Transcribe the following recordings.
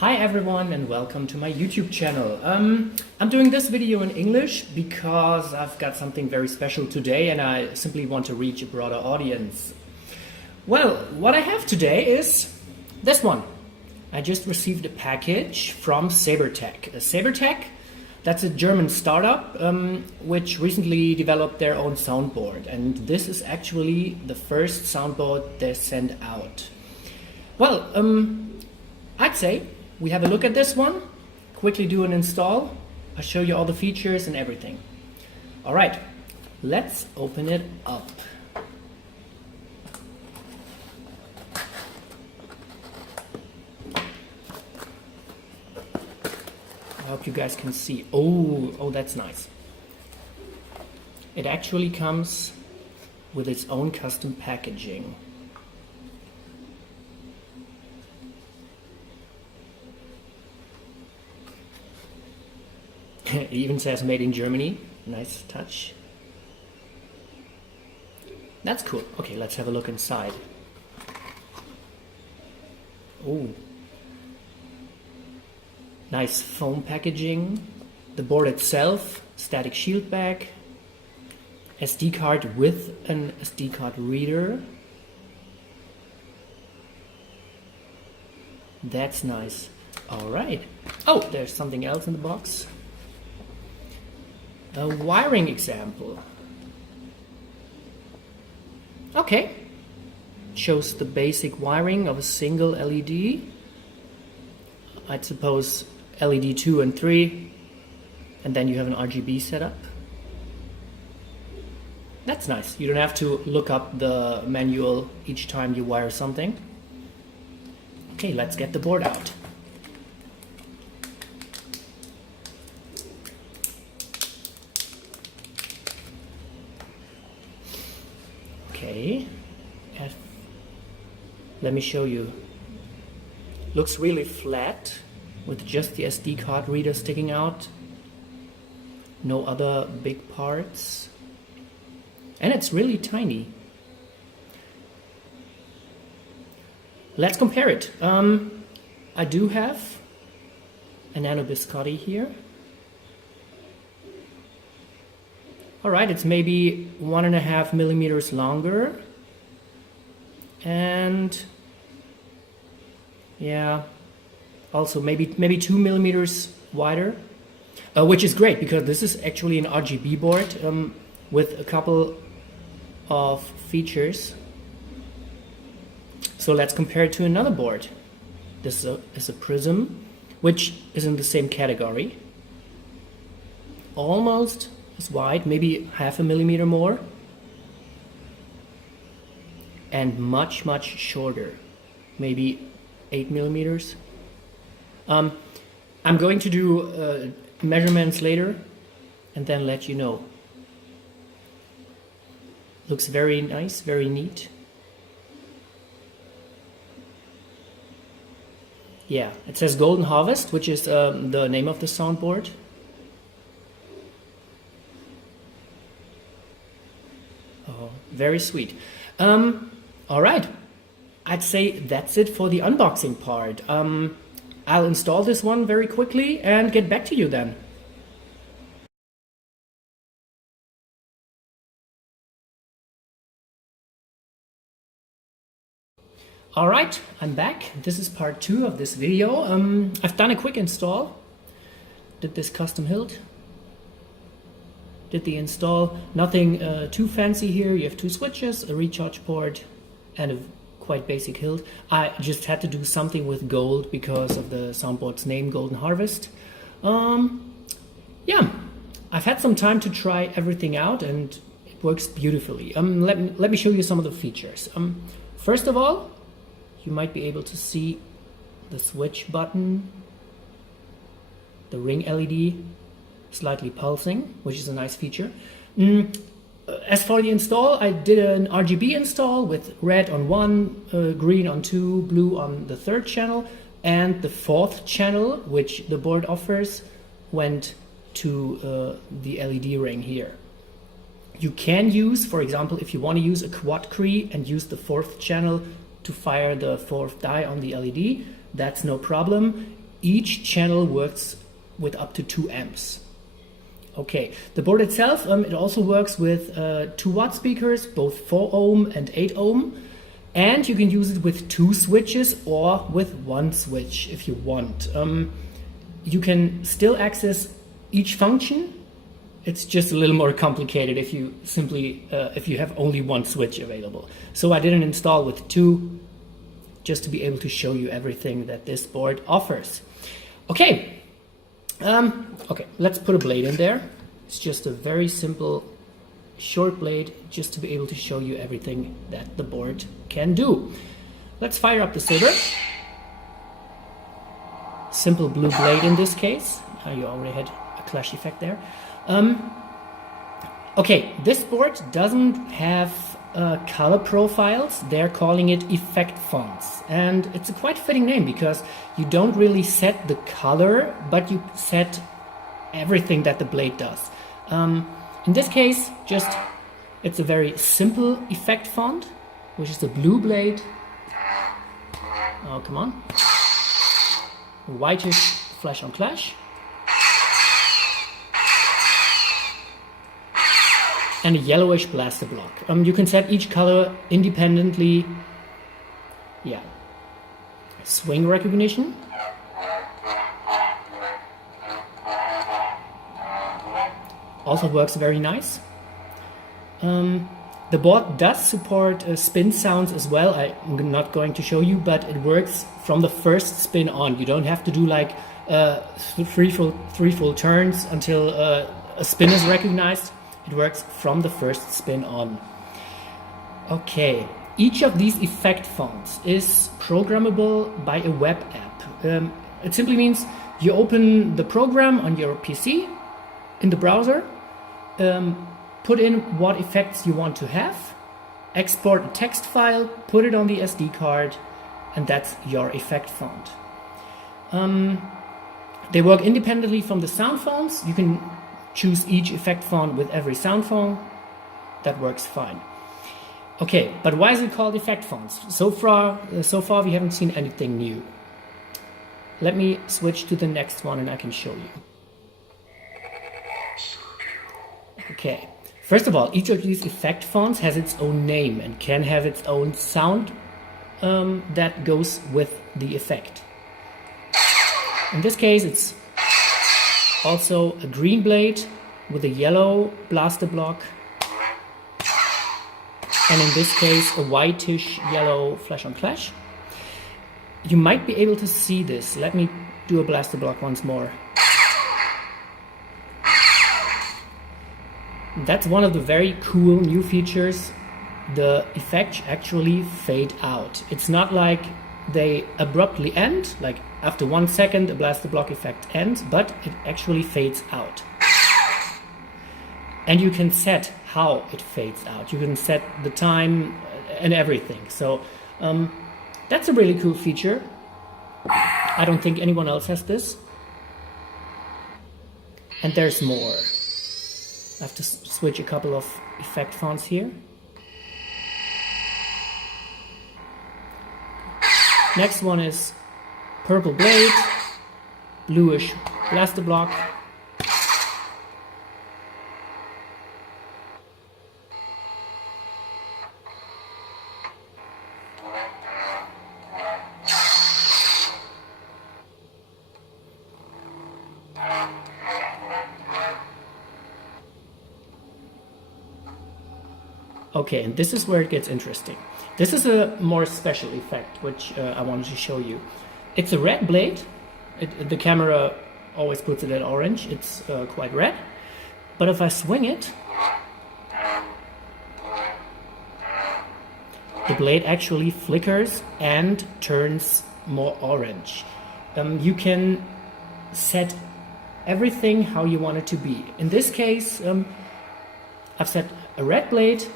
Hi everyone and welcome to my YouTube channel. I'm doing this video in English because I've got something very special today and I simply want to reach a broader audience. Well, what I have today is this one. I just received a package from Sabertec. Sabertec, that's a German startup which recently developed their own soundboard, and this is actually the first soundboard they sent out. Well, I'd say we have a look at this one, quickly do an install, I'll show you all the features and everything. Alright, let's open it up. I hope you guys can see. Oh, that's nice. It actually comes with its own custom packaging. It even says made in Germany. Nice touch. That's cool. Okay, let's have a look inside. Oh, nice foam packaging. The board itself, static shield bag, SD card with an SD card reader. That's nice. All right. Oh, there's something else in the box. A wiring example. Okay. Shows the basic wiring of a single LED. I'd suppose LED 2 and 3. And then you have an RGB setup. That's nice. You don't have to look up the manual each time you wire something. Okay, let's get the board out. Okay, let me show you. Looks really flat with just the SD card reader sticking out. No other big parts. And it's really tiny. Let's compare it. I do have a nano biscotti here. Alright, it's maybe 1.5 millimeters longer, and yeah, also maybe 2 millimeters wider, which is great because this is actually an RGB board with a couple of features. So let's compare it to another board. This is a Prism, which is in the same category. Almost as wide, maybe 0.5 millimeter more, and much shorter, maybe 8 millimeters. I'm going to do measurements later and then let you know. Looks very nice, very neat. Yeah, it says Golden Harvest, which is the name of the soundboard. Oh, very sweet. All right, I'd say that's it for the unboxing part. I'll install this one very quickly and get back to you then. All right, I'm back. This is part 2 of this video. I've done a quick install. Did this custom hilt. Did the install. Nothing too fancy here. You have 2 switches, a recharge port, and a quite basic hilt. I just had to do something with gold because of the soundboard's name, Golden Harvest. Yeah, I've had some time to try everything out and it works beautifully. Let me show you some of the features. First of all, you might be able to see the switch button, the ring LED, slightly pulsing, which is a nice feature. As for the install, I did an RGB install with red on 1, green on 2, blue on the 3rd channel, and the 4th channel, which the board offers, went to the LED ring here. You can use, for example, if you want to use a quad Cree and use the 4th channel to fire the 4th die on the LED, that's no problem. each channel works with up to 2 amps. Okay, the board itself, it also works with 2 watt speakers, both 4 ohm and 8 ohm, and you can use it with 2 switches or with 1 switch if you want. You can still access each function. It's just a little more complicated if you if you have only 1 switch available. So I didn't install with 2, just to be able to show you everything that this board offers. Okay, okay, let's put a blade in there. It's just a very simple short blade, just to be able to show you everything that the board can do. Let's fire up the saber. Simple blue blade in this case. You already had a clash effect there. Okay, this board doesn't have color profiles. They're calling it effect fonts, and it's a quite fitting name because you don't really set the color, but you set everything that the blade does. In this case, it's a very simple effect font, which is the blue blade. Oh, come on. Whitish flash on clash. And a yellowish blaster block. You can set each color independently. Yeah. Swing recognition. Also works very nice. The board does support spin sounds as well. I'm not going to show you, but it works from the first spin on. You don't have to do like three full turns until a spin is recognized. It works from the first spin on. Okay, each of these effect fonts is programmable by a web app. It simply means you open the program on your PC in the browser, put in what effects you want to have, export a text file, put it on the SD card, and that's your effect font. They work independently from the sound fonts. You can choose each effect font with every sound font. That works fine. Okay, but why is it called effect fonts? So far we haven't seen anything new. Let me switch to the next one and I can show you. Okay, first of all, each of these effect fonts has its own name and can have its own sound that goes with the effect. In this case, it's also a green blade with a yellow blaster block, and in this case a whitish yellow flash on clash. You might be able to see this. Let me do a blaster block once more. That's one of the very cool new features. The effects actually fade out. It's not like they abruptly end, like after 1 second a blaster block effect ends, but it actually fades out. And you can set how it fades out. You can set the time and everything. So that's a really cool feature. I don't think anyone else has this. And there's more. I have to switch a couple of effect fonts here. Next one is purple blade, bluish blaster block. Okay, and this is where it gets interesting. This is a more special effect, which I wanted to show you. It's a red blade. The camera always puts it at orange. It's quite red. But if I swing it, the blade actually flickers and turns more orange. You can set everything how you want it to be. In this case, I've set a red blade.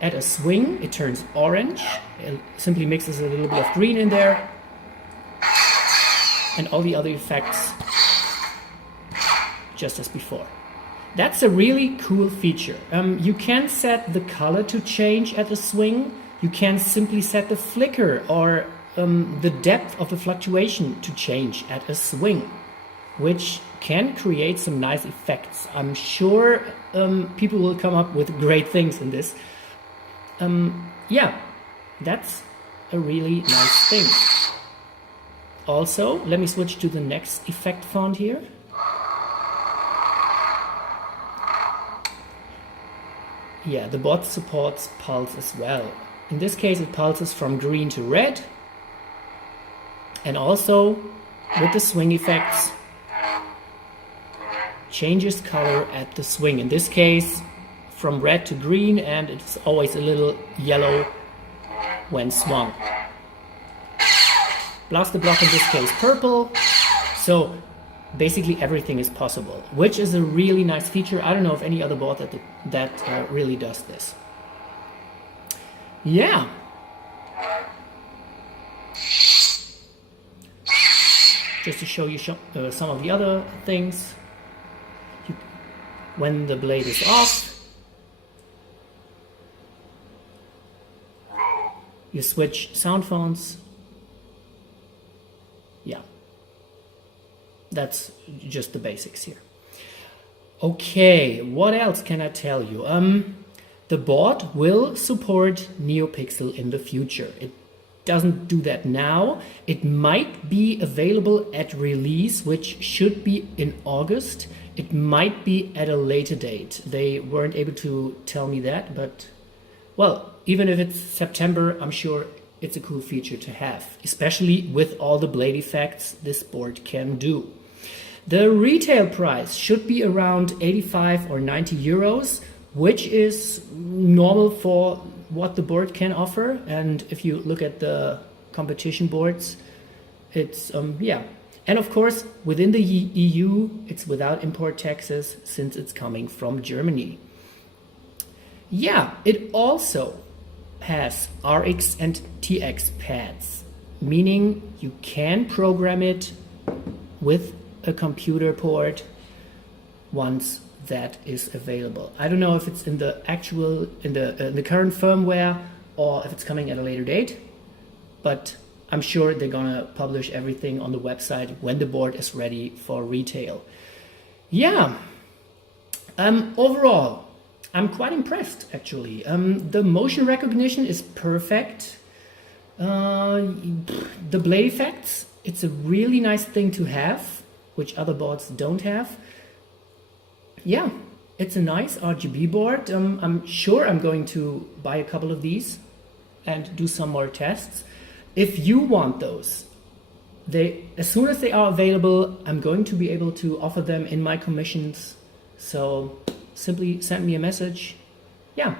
At a swing, it turns orange. It simply mixes a little bit of green in there. And all the other effects just as before. That's a really cool feature. You can set the color to change at a swing. You can simply set the flicker or the depth of the fluctuation to change at a swing, which can create some nice effects. I'm sure people will come up with great things in this. Yeah, that's a really nice thing. Also, let me switch to the next effect font here. Yeah, the board supports pulse as well. In this case, it pulses from green to red. And also, with the swing effects, changes color at the swing. In this case, from red to green, and it's always a little yellow when swung. Blaster block in this case purple. So basically everything is possible, which is a really nice feature. I don't know of any other board that really does this. Yeah. Just to show you some of the other things. When the blade is off, you switch sound fonts. Yeah, that's just the basics here. Okay, what else can I tell you? The board will support NeoPixel in the future. It doesn't do that now. It might be available at release, which should be in August. It might be at a later date. They weren't able to tell me that, but well, even if it's September, I'm sure it's a cool feature to have, especially with all the blade effects this board can do. The retail price should be around 85 or 90 euros, which is normal for what the board can offer. And if you look at the competition boards, it's yeah. And of course, within the EU, it's without import taxes since it's coming from Germany. Yeah, it also has RX and TX pads, meaning you can program it with a computer port once that is available. I don't know if it's in the actual in the current firmware or if it's coming at a later date, but I'm sure they're gonna publish everything on the website when the board is ready for retail. Yeah. Overall, I'm quite impressed actually. The motion recognition is perfect. The blade effects, it's a really nice thing to have, which other boards don't have. Yeah, it's a nice RGB board. I'm sure I'm going to buy a couple of these and do some more tests. If you want those, as soon as they are available, I'm going to be able to offer them in my commissions. So simply send me a message. Yeah,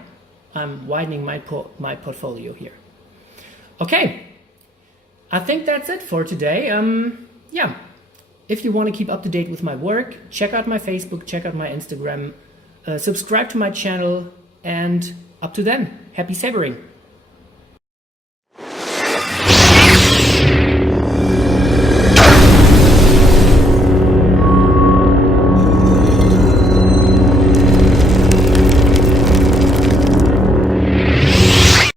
I'm widening my portfolio here. Okay, I think that's it for today. Yeah, if you want to keep up to date with my work, check out my Facebook, check out my Instagram, subscribe to my channel, and up to then, happy sabering.